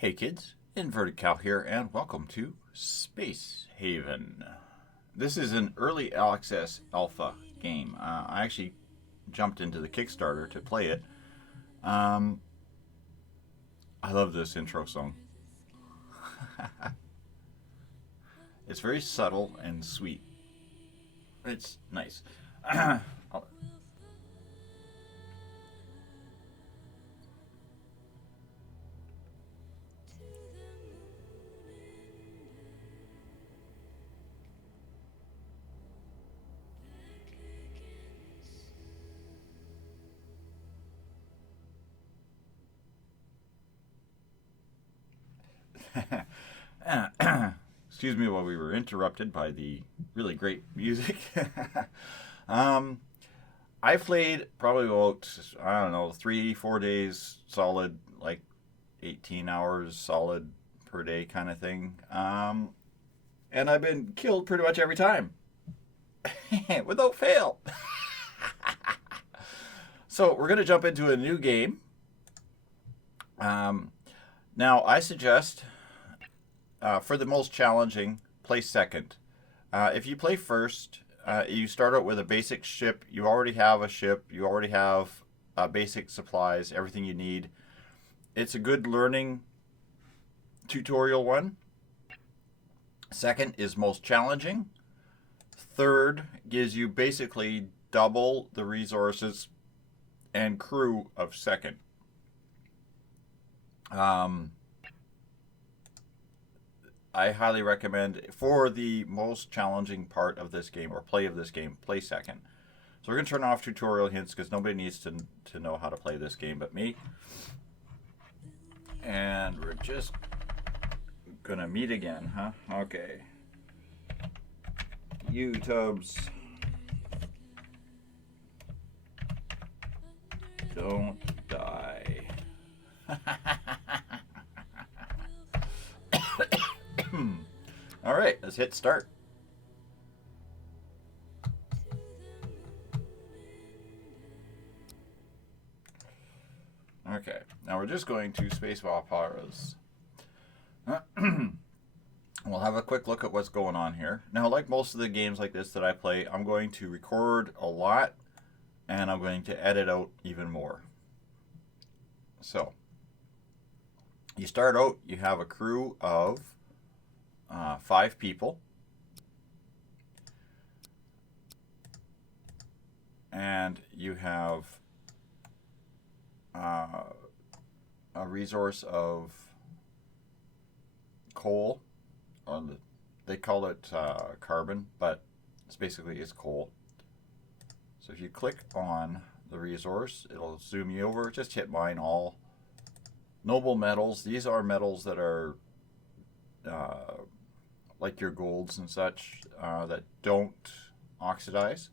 Hey kids, Inverted Cow here, and welcome to Space Haven. This is an early access alpha game. I actually jumped into the Kickstarter to play it. Um, I love this intro song. It's very subtle and sweet. It's nice. Excuse me while we were interrupted by the really great music. um, I played probably about, I don't know, 3, 4 days solid, like 18 hours solid per day kind of thing. And I've been killed pretty much every time without fail. So we're going to jump into a new game. Um, Now, I suggest for the most challenging, play second. If you play first, you start out with a basic ship. You already have a ship. You already have basic supplies, everything you need. It's a good learning tutorial one. Second is most challenging. Third gives you basically double the resources and crew of second. I highly recommend for the most challenging part of this game or play of this game, play second. So we're going to turn off tutorial hints because nobody needs to know how to play this game but me. And we're just going to meet again, huh? Okay. YouTubes. Don't die. All right, let's hit start. Okay, now we're just going to Space Operas. We'll have a quick look at what's going on here. Now, like most of the games like this that I play, I'm going to record a lot and I'm going to edit out even more. So, you start out, you have a crew of 5 people. And you have a resource of coal. They call it carbon, but it's coal. So if you click on the resource, it'll zoom you over. Just hit mine all. Noble metals. These are metals that are like your golds and such that don't oxidize.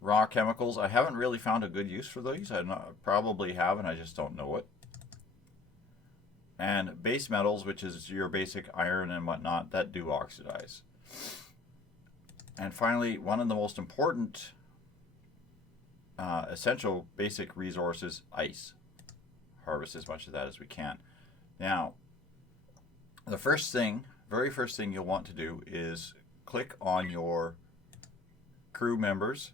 Raw chemicals. I haven't really found a good use for these. Probably have, and I just don't know it. And base metals, which is your basic iron and whatnot, that do oxidize. And finally, one of the most important essential basic resources, ice. Harvest as much of that as we can. Now, the very first thing you'll want to do is click on your crew members.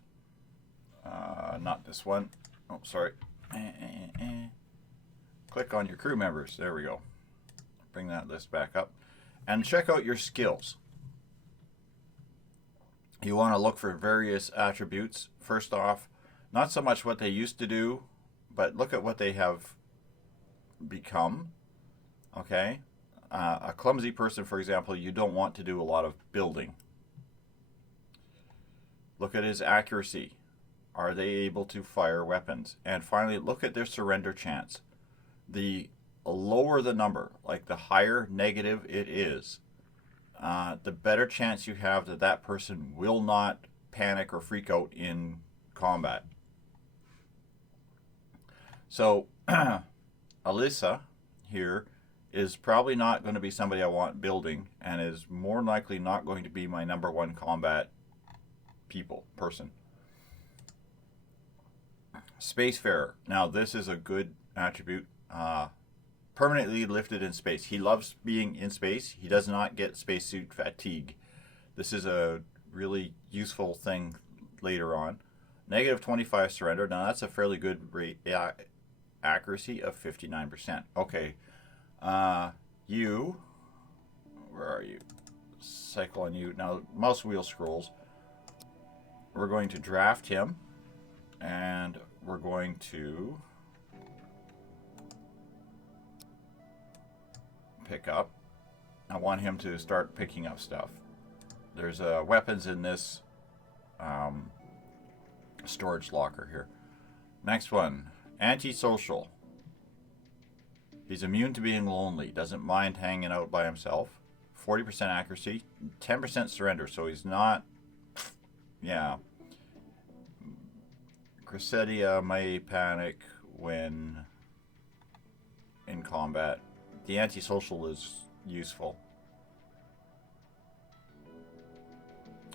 Not this one. Oh, sorry. Click on your crew members. There we go. Bring that list back up. And check out your skills. You want to look for various attributes. First off, not so much what they used to do, but look at what they have become. Okay? A clumsy person, for example, you don't want to do a lot of building. Look at his accuracy. Are they able to fire weapons? And finally, look at their surrender chance. The lower the number, like the higher negative it is, the better chance you have that that person will not panic or freak out in combat. So, Alyssa here is probably not going to be somebody I want building and is more likely not going to be my number one combat person. Spacefarer. Now, this is a good attribute. permanently lifted in space. He loves being in space. He does not get spacesuit fatigue. This is a really useful thing later on. Negative 25 surrender. Now that's a fairly good rate. Accuracy of 59%. Okay. You. Where are you? Cycle on you. Now, mouse wheel scrolls. We're going to draft him. And we're going to pick up. I want him to start picking up stuff. There's weapons in this storage locker here. Next one. Antisocial. He's immune to being lonely. Doesn't mind hanging out by himself. 40% accuracy. 10% surrender. So he's not... Yeah. Cressetia may panic when in combat. The antisocial is useful.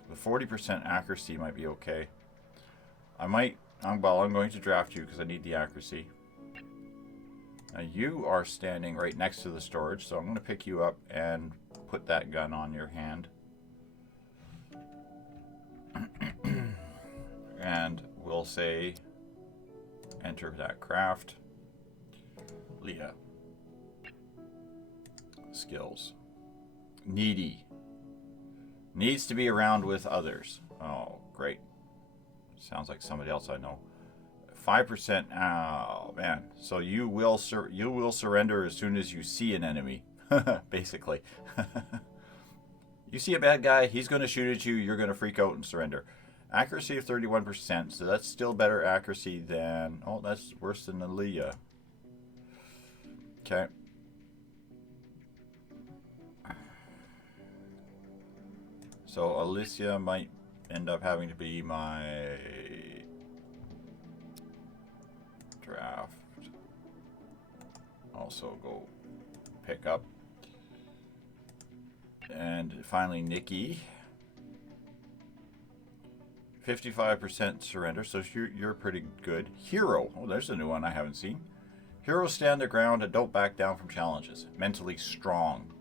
The 40% accuracy might be okay. I'm going to draft you because I need the accuracy. Now you are standing right next to the storage, so I'm going to pick you up and put that gun on your hand. And we'll say, enter that craft. Leah. Skills. Needy. Needs to be around with others. Oh, great. Sounds like somebody else I know. 5%. Oh, man. So you will surrender as soon as you see an enemy. Basically. You see a bad guy, he's going to shoot at you, you're going to freak out and surrender. Accuracy of 31%, so that's still better accuracy than... Oh, that's worse than Aaliyah. Okay. So Alicia might end up having to be my draft. Also go pick up. And finally Nikki. 55% surrender, so you're pretty good. Hero. Oh, there's a new one I haven't seen. Heroes stand their ground and don't back down from challenges. Mentally strong.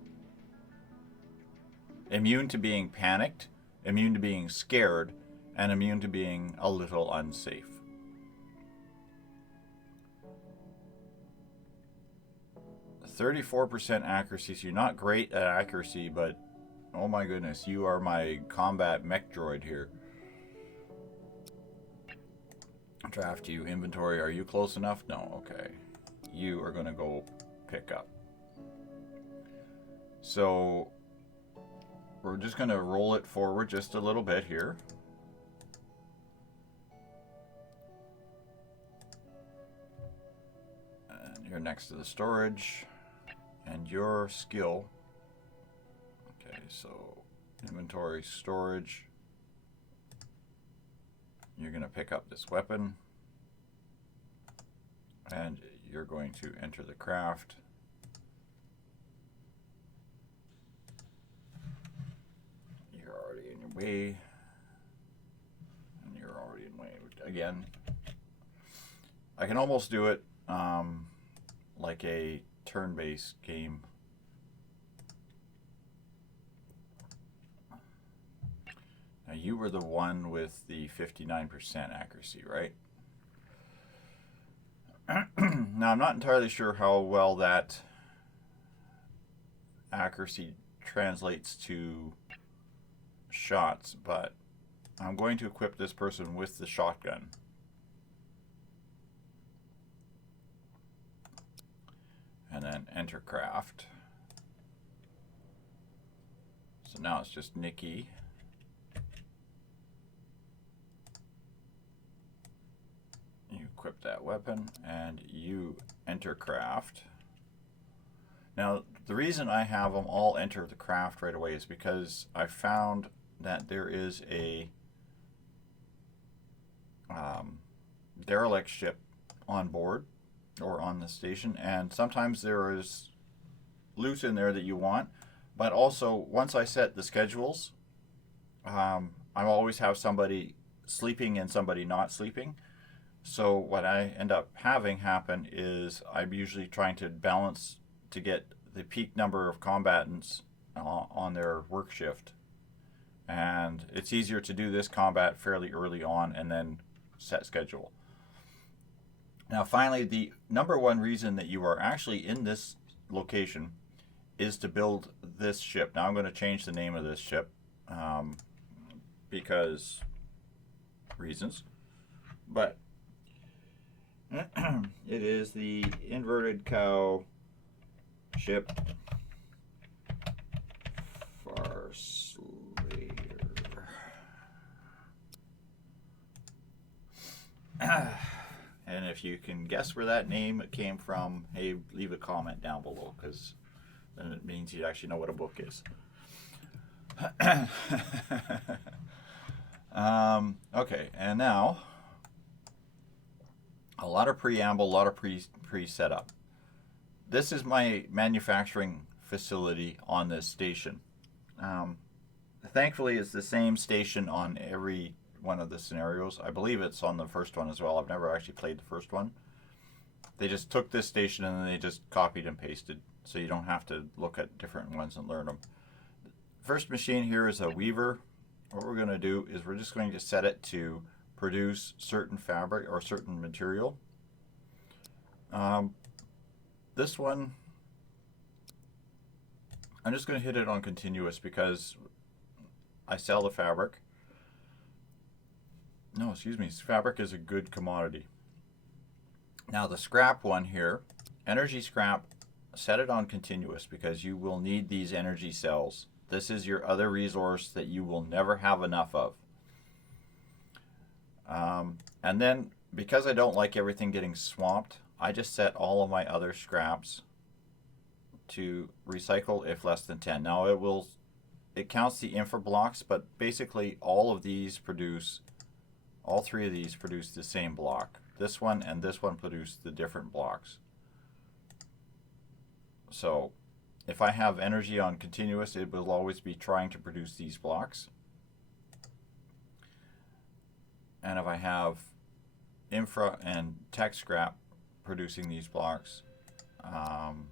Immune to being panicked, immune to being scared, and immune to being a little unsafe. .34% accuracy, so you're not great at accuracy, but oh my goodness, you are my combat mech droid here. Draft you. Inventory, are you close enough? No, okay. You are going to go pick up. So we're just going to roll it forward just a little bit here. And you're next to the storage. And your skill. Okay, so inventory, storage. You're going to pick up this weapon. And you're going to enter the craft. You're already in your way. And you're already in way. Again, I can almost do it like a turn-based game. Now you were the one with the 59% accuracy, right? Now I'm not entirely sure how well that accuracy translates to shots, but I'm going to equip this person with the shotgun. And then enter craft. So now it's just Nikki. You equip that weapon and you enter craft. Now the reason I have them all enter the craft right away is because I found that there is a derelict ship on board or on the station, and sometimes there is loot in there that you want, but also once I set the schedules, I always have somebody sleeping and somebody not sleeping. So what I end up having happen is I'm usually trying to balance to get the peak number of combatants on their work shift. And it's easier to do this combat fairly early on and then set schedule. Now finally, the number one reason that you are actually in this location is to build this ship. Now I'm going to change the name of this ship because reasons. But it is the inverted cow ship Farslayer. And if you can guess where that name came from, hey, leave a comment down below, because then it means you actually know what a book is. Okay, and now a lot of preamble, a lot of pre-setup. This is my manufacturing facility on this station. Thankfully, it's the same station on every one of the scenarios. I believe it's on the first one as well. I've never actually played the first one. They just took this station and then they just copied and pasted, so you don't have to look at different ones and learn them. First machine here is a weaver. What we're going to do is we're just going to set it to produce certain fabric or certain material. This one, I'm just going to hit it on continuous because I sell the fabric. No, excuse me, fabric is a good commodity. Now the scrap one here, energy scrap, set it on continuous because you will need these energy cells. This is your other resource that you will never have enough of. And then because I don't like everything getting swamped, I just set all of my other scraps to recycle if less than 10. Now it counts the infra blocks, but basically all three of these produce the same block. This one and this one produce the different blocks. So if I have energy on continuous, it will always be trying to produce these blocks. And if I have infra and tech scrap producing these blocks, and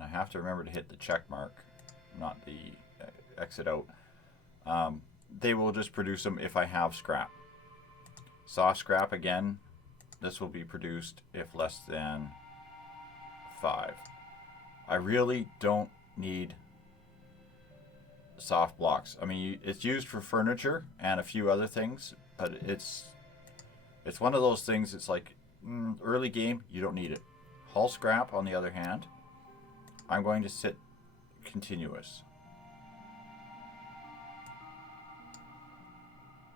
I have to remember to hit the check mark, not the exit out, they will just produce them if I have scrap. Soft scrap, again, this will be produced if less than 5. I really don't need soft blocks. I mean, it's used for furniture and a few other things, but it's one of those things, it's like early game, you don't need it. Hull scrap, on the other hand, I'm going to sit continuous.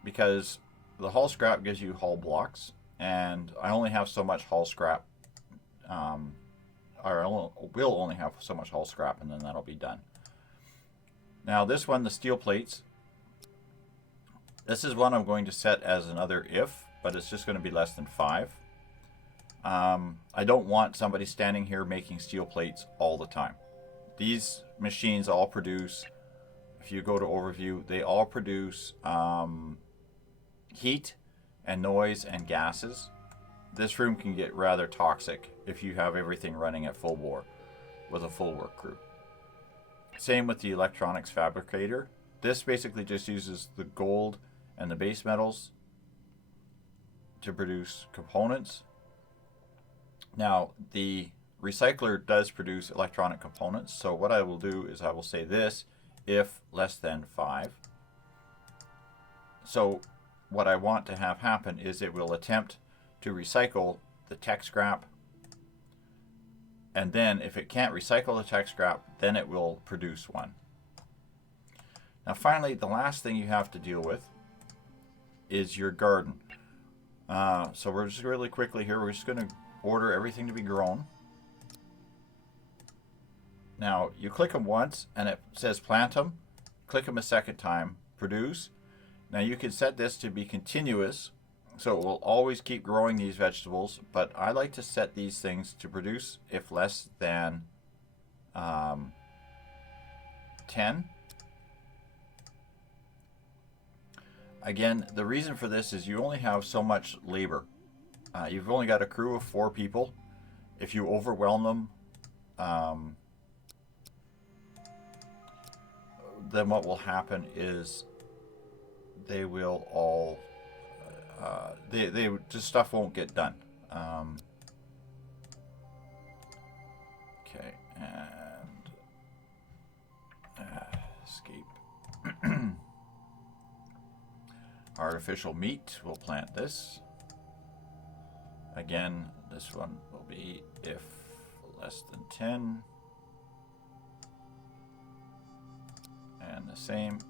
Because the hull scrap gives you hull blocks, and I only have so much hull scrap, or will only have so much hull scrap, and then that'll be done. Now this one, the steel plates, this is one I'm going to set as another if, but it's just going to be less than 5. I don't want somebody standing here making steel plates all the time. These machines all produce, if you go to overview, they all produce heat and noise and gases. This room can get rather toxic if you have everything running at full bore with a full work crew. Same with the electronics fabricator. This basically just uses the gold and the base metals to produce components. Now, the recycler does produce electronic components, so what I will do is I will say this if less than 5. So what I want to have happen is it will attempt to recycle the tech scrap, and then if it can't recycle the tech scrap, then it will produce one. Now finally, the last thing you have to deal with is your garden. So we're just really quickly here, we're just going to order everything to be grown. Now you click them once and it says plant them, click them a second time, produce. Now you can set this to be continuous, so it will always keep growing these vegetables, but I like to set these things to produce if less than 10. Again, the reason for this is you only have so much labor. You've only got a crew of 4 people. If you overwhelm them, then what will happen is they will all they just stuff won't get done. Okay, and escape. Artificial meat. We'll plant this. Again, this one will be if less than 10. And the same.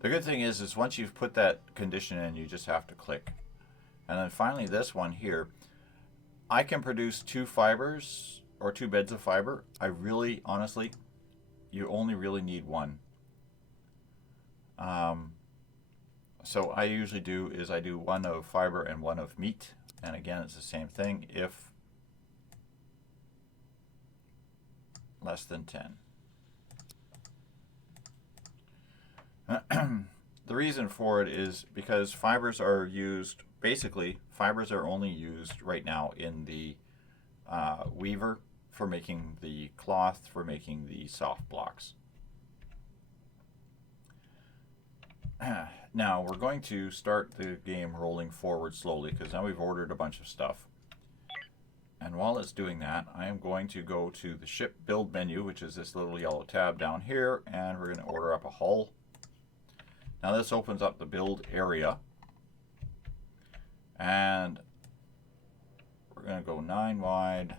The good thing is once you've put that condition in, you just have to click. And then finally this one here, I can produce 2 fibers or 2 beds of fiber. I really, honestly, you only really need 1. So I usually do is I do 1 of fiber and 1 of meat. And again, it's the same thing if less than 10. The reason for it is because fibers are used, basically, fibers are only used right now in the weaver for making the cloth, for making the soft blocks. Now, we're going to start the game rolling forward slowly because now we've ordered a bunch of stuff. And while it's doing that, I am going to go to the ship build menu, which is this little yellow tab down here, and we're going to order up a hull. Now this opens up the build area, and we're going to go 9 wide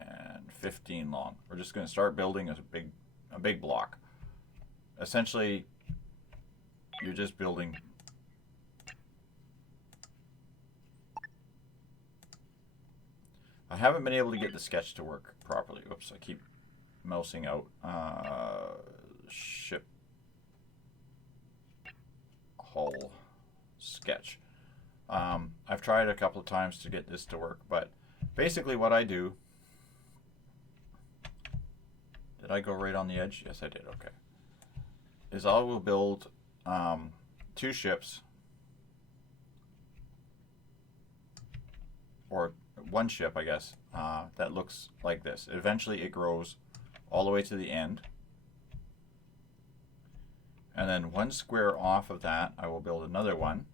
and 15 long. We're just going to start building a big block. Essentially, you're just building. I haven't been able to get the sketch to work properly. Oops, I keep mousing out. Ship hull sketch. I've tried a couple of times to get this to work, but basically what I do, did I go right on the edge? Yes, I did. Okay. Is I will build 2 ships, or 1 ship, I guess, that looks like this. Eventually it grows all the way to the end. And then 1 square off of that, I will build another one.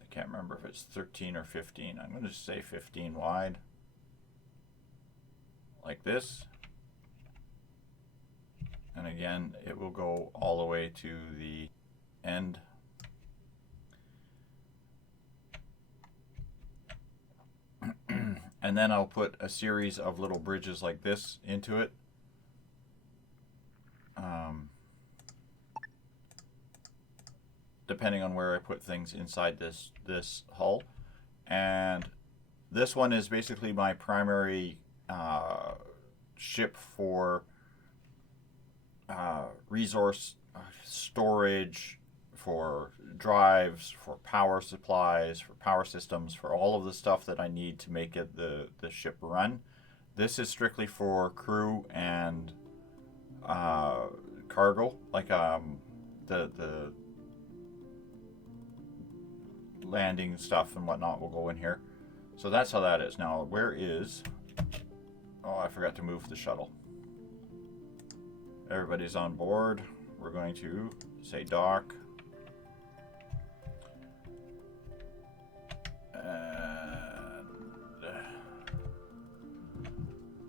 I can't remember if it's 13 or 15. I'm going to just say 15 wide. Like this. And again, it will go all the way to the end. And then I'll put a series of little bridges like this into it. Depending on where I put things inside this hull. And this one is basically my primary ship for resource storage, for drives, for power supplies, for power systems, for all of the stuff that I need to make it the ship run. This is strictly for crew and cargo, like the landing stuff and whatnot will go in here. So that's how that is. Now, where is... Oh, I forgot to move the shuttle. Everybody's on board. We're going to say dock.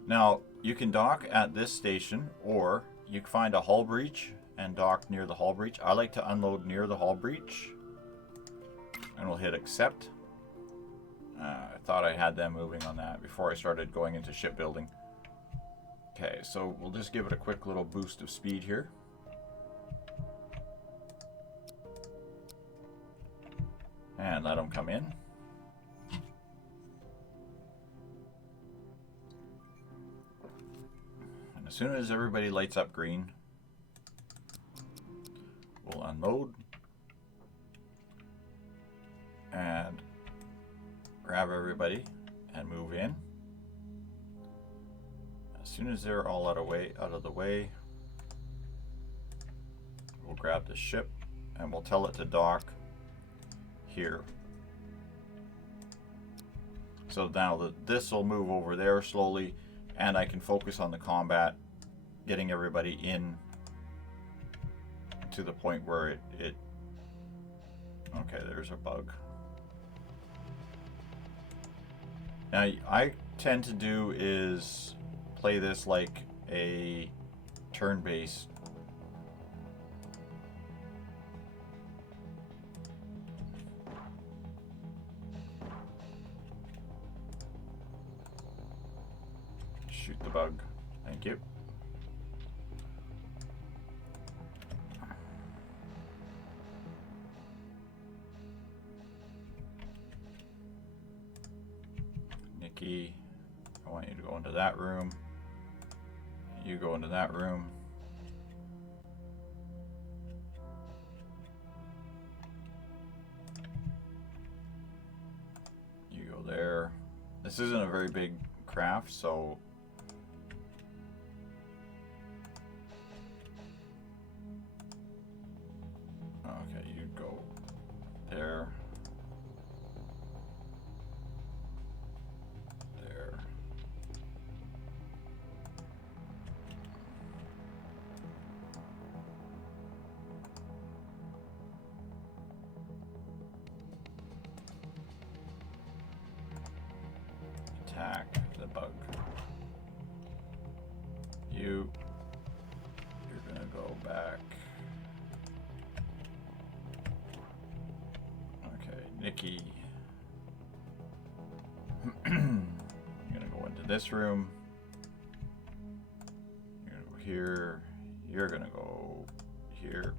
Now, you can dock at this station, or you can find a hull breach and dock near the hull breach. I like to unload near the hull breach. And we'll hit accept. I thought I had them moving on that before I started going into shipbuilding. Okay, so we'll just give it a quick little boost of speed here. And let them come in. And as soon as everybody lights up green, we'll unload. And grab everybody and move in. soon as they're all out of the way, we'll grab the ship and we'll tell it to dock here. So now this will move over there slowly, and I can focus on the combat, getting everybody in to the point where it okay, there's a bug. Now, I tend to do is play this like a turn-based. Shoot the bug. Thank you. Nikki, I want you to go into that room. You go into that room. You go there. This isn't a very big craft, so okay, you go there. There. Attack the bug. You're gonna go back. Okay, Nikki. You're gonna go into this room. You're gonna go here. You're gonna go here.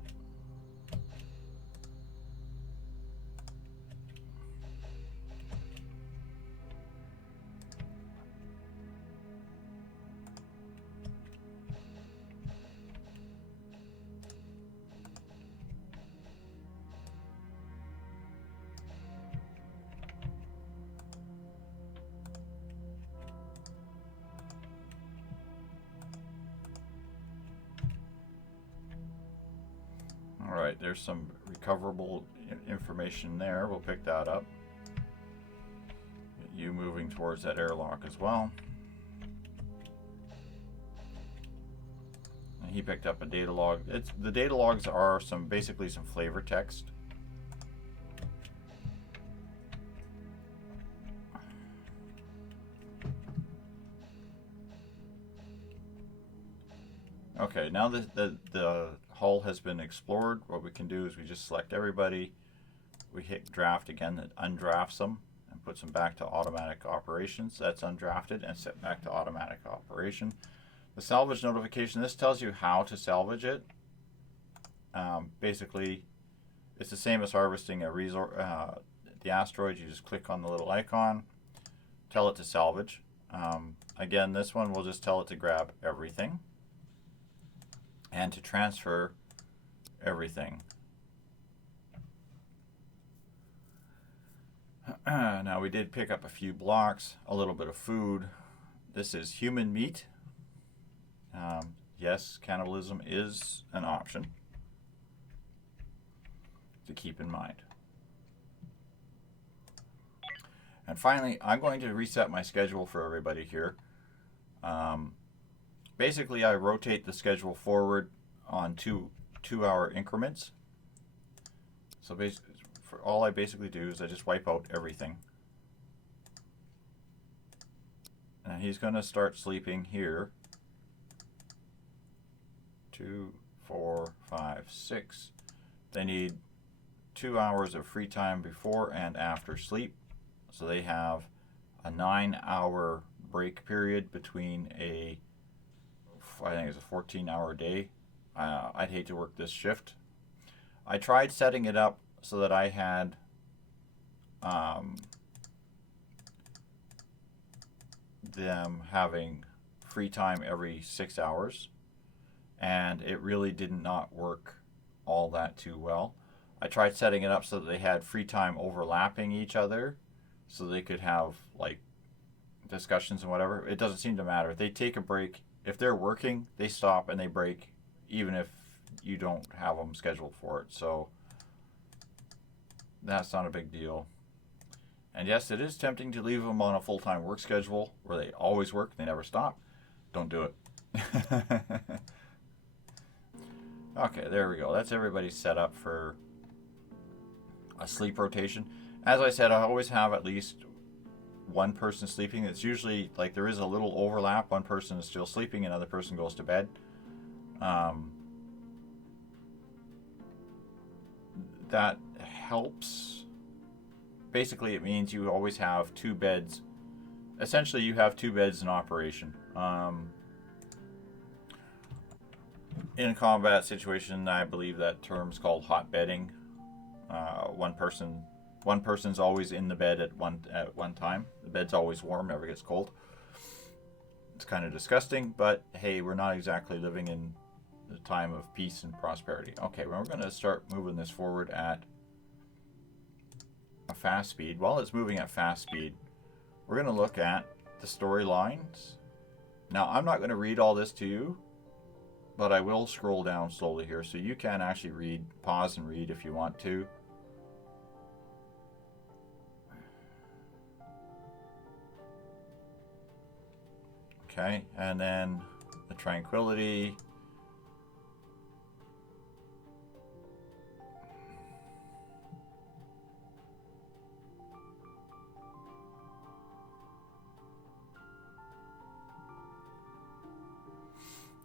Alright, there's some recoverable information there. We'll pick that up. You moving towards that airlock as well. And he picked up a data log. The data logs are basically some flavor text. Okay, now that the hull has been explored, what we can do is we just select everybody. We hit draft again, that undrafts them and puts them back to automatic operations. That's undrafted and set back to automatic operation. The salvage notification, this tells you how to salvage it. Basically, it's the same as harvesting a resource, the asteroid. You just click on the little icon, tell it to salvage. Again, this one we'll just tell it to grab everything and to transfer everything. Now we did pick up a few blocks, a little bit of food. This is human meat. Yes, cannibalism is an option to keep in mind. And finally, I'm going to reset my schedule for everybody here. Basically, I rotate the schedule forward on two-hour increments. So all I basically do is I just wipe out everything. And he's going to start sleeping here. 2, 4, 5, 6. They need 2 hours of free time before and after sleep. So they have a 9-hour break period between I think it's a 14-hour day. I'd hate to work this shift. I tried setting it up so that I had them having free time every 6 hours, and it really did not work all that too well. I tried setting it up so that they had free time overlapping each other, so they could have like discussions and whatever, it doesn't seem to matter. They take a break. If they're working, they stop and they break, even if you don't have them scheduled for it. So that's not a big deal. And yes, it is tempting to leave them on a full-time work schedule where they always work, they never stop. Don't do it. Okay, there we go. That's everybody set up for a sleep rotation. As I said, I always have at least one person sleeping. It's usually like there is a little overlap. One person is still sleeping, another person goes to bed. That helps. Basically, it means you always have two beds. Essentially, you have two beds in operation. In a combat situation, I believe that term's called hot bedding. One person's always in the bed at one time. The bed's always warm, never gets cold. It's kind of disgusting, but hey, we're not exactly living in the time of peace and prosperity. Okay, well, we're going to start moving this forward at a fast speed. While it's moving at fast speed, we're going to look at the storylines. Now, I'm not going to read all this to you, but I will scroll down slowly here so you can actually read, pause and read if you want to. Okay, and then the tranquility.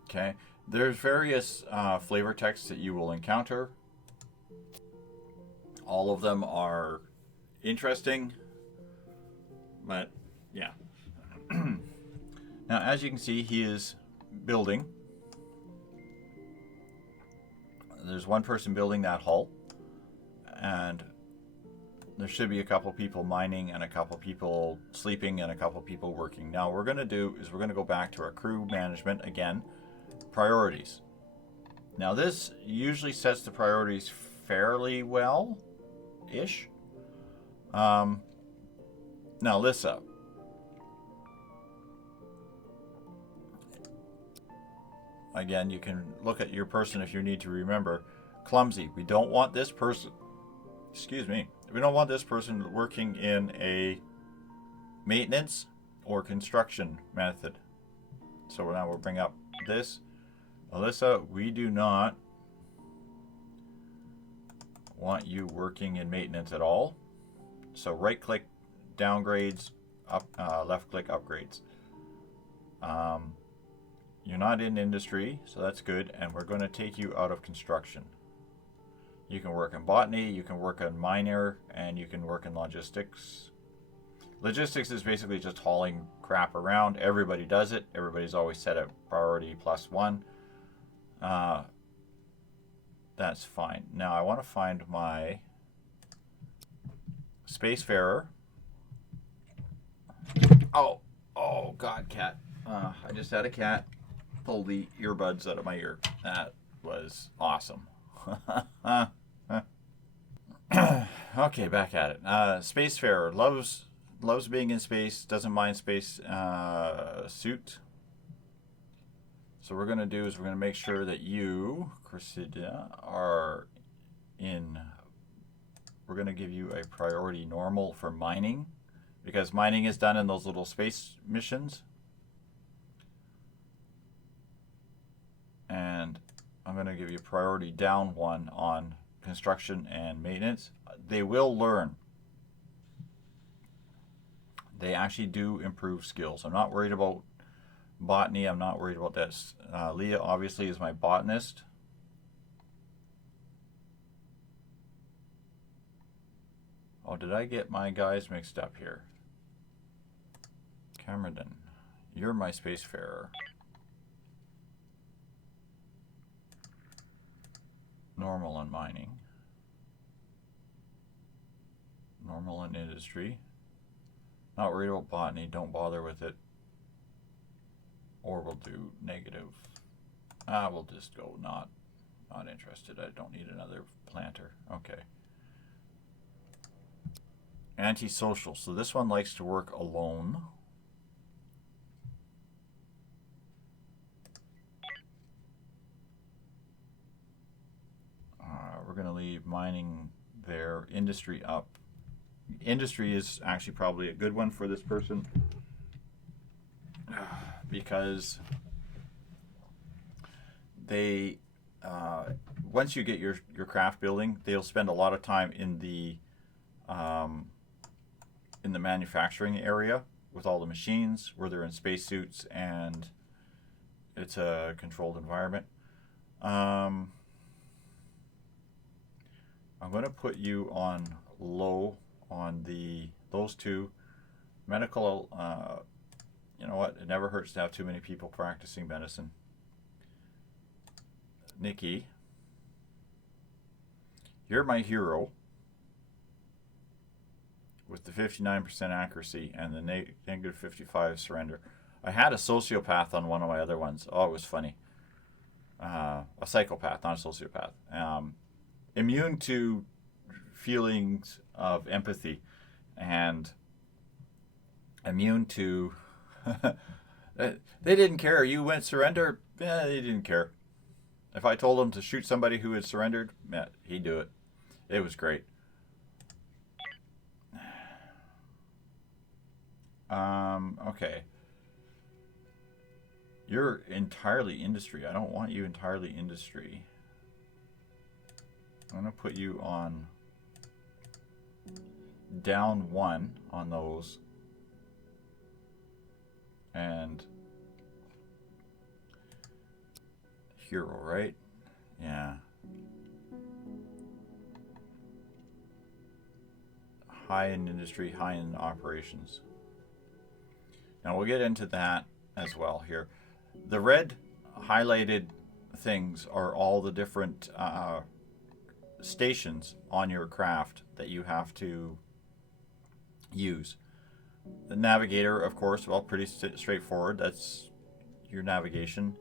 Okay, there's various flavor texts that you will encounter. All of them are interesting, but yeah. Now, as you can see, he is building. There's one person building that hull, and there should be a couple people mining and a couple people sleeping and a couple people working. Now, what we're going to do is we're going to go back to our crew management again. Priorities. Now, this usually sets the priorities fairly well-ish. Now, Lissa. Again, you can look at your person if you need to remember. Clumsy. We don't want this person. Excuse me. We don't want this person working in a maintenance or construction method. So now we'll bring up this. Alyssa, we do not want you working in maintenance at all. So right click downgrades, left click upgrades. You're not in industry, so that's good, and we're going to take you out of construction. You can work in botany, you can work in miner, and you can work in logistics. Logistics is basically just hauling crap around. Everybody does it. Everybody's always set at priority +1. That's fine. Now I want to find my spacefarer. Oh God, cat. I just had a cat pull the earbuds out of my ear. That was awesome. Okay, back at it. Spacefarer loves being in space. Doesn't mind space suit. So what we're going to do is we're going to make sure that you, Cressida, are in. We're going to give you a priority normal for mining, because mining is done in those little space missions. And I'm going to give you priority down 1 on construction and maintenance. They will learn. They actually do improve skills. I'm not worried about botany. I'm not worried about this. Leah obviously is my botanist. Oh, did I get my guys mixed up here? Cameron, you're my spacefarer. Normal in mining. Normal in industry. Not worried about botany. Don't bother with it. Or we'll do negative. We'll just go not interested. I don't need another planter. Okay. Antisocial. So this one likes to work alone. mining their industry up. Industry is actually probably a good one for this person because they once you get your craft building, they'll spend a lot of time in the manufacturing area with all the machines where they're in spacesuits and it's a controlled environment. I'm going to put you on low on those two. Medical, you know what? It never hurts to have too many people practicing medicine. Nikki, you're my hero with the 59% accuracy and the negative 55 surrender. I had a sociopath on one of my other ones. Oh, it was funny. A psychopath, not a sociopath. Immune to feelings of empathy and immune to they didn't care. You went surrender? Yeah, they didn't care. If I told him to shoot somebody who had surrendered, yeah, he'd do it. It was great. Okay. You're entirely industry. I don't want you entirely industry. I'm going to put you on down 1 on those. And hero, right? Yeah. High in industry, high in operations. Now we'll get into that as well here. The red highlighted things are all the different stations on your craft that you have to use. The navigator, of course, well, pretty straightforward. That's your navigation.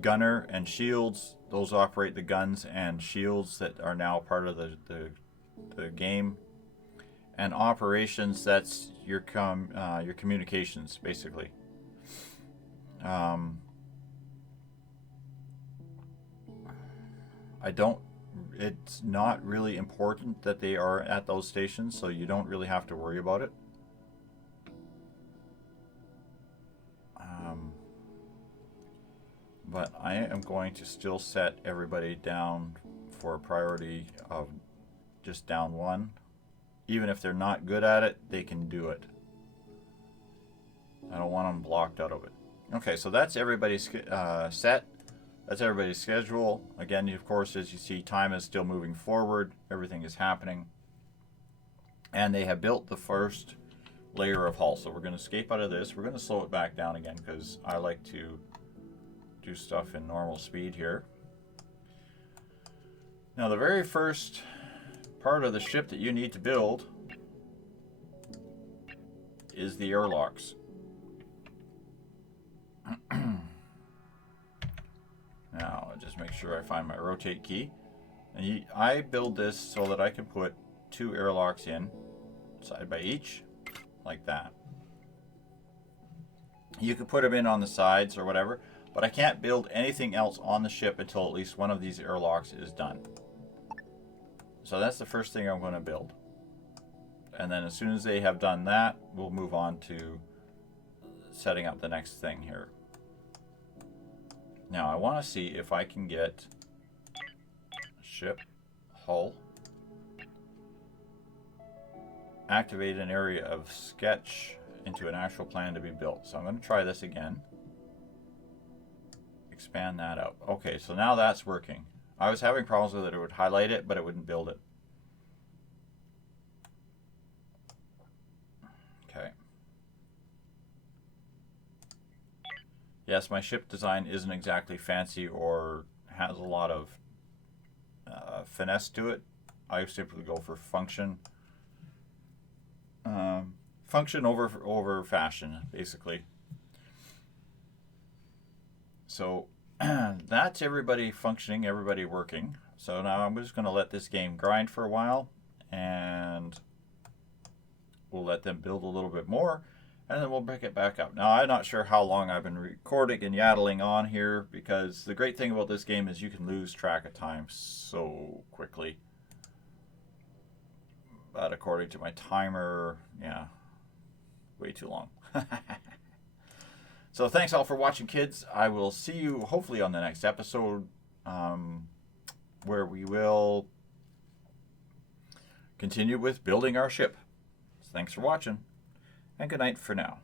Gunner and shields, those operate the guns and shields that are now part of the game. And operations, that's your communications, basically. It's not really important that they are at those stations, so you don't really have to worry about it. But I am going to still set everybody down for a priority of just down 1. Even if they're not good at it, they can do it. I don't want them blocked out of it. Okay, so that's everybody's set. That's everybody's schedule. Again, of course, as you see, time is still moving forward. Everything is happening. And they have built the first layer of hull. So we're going to escape out of this. We're going to slow it back down again because I like to do stuff in normal speed here. Now, the very first part of the ship that you need to build is the airlocks. Now, I'll just make sure I find my rotate key. And I build this so that I can put 2 airlocks in, side by each, like that. You can put them in on the sides or whatever, but I can't build anything else on the ship until at least one of these airlocks is done. So that's the first thing I'm going to build. And then as soon as they have done that, we'll move on to setting up the next thing here. Now I want to see if I can get ship hull, activate an area of sketch into an actual plan to be built. So I'm going to try this again. Expand that out. Okay, so now that's working. I was having problems with it. It would highlight it, but it wouldn't build it. Okay. Yes, my ship design isn't exactly fancy or has a lot of finesse to it. I simply go for function. Function over fashion, basically. So that's everybody functioning, everybody working. So now I'm just going to let this game grind for a while, and we'll let them build a little bit more, and then we'll pick it back up. Now, I'm not sure how long I've been recording and yaddling on here, because the great thing about this game is you can lose track of time so quickly. but according to my timer, yeah, way too long. So thanks all for watching, kids. I will see you hopefully on the next episode, where we will continue with building our ship. So thanks for watching, and good night for now.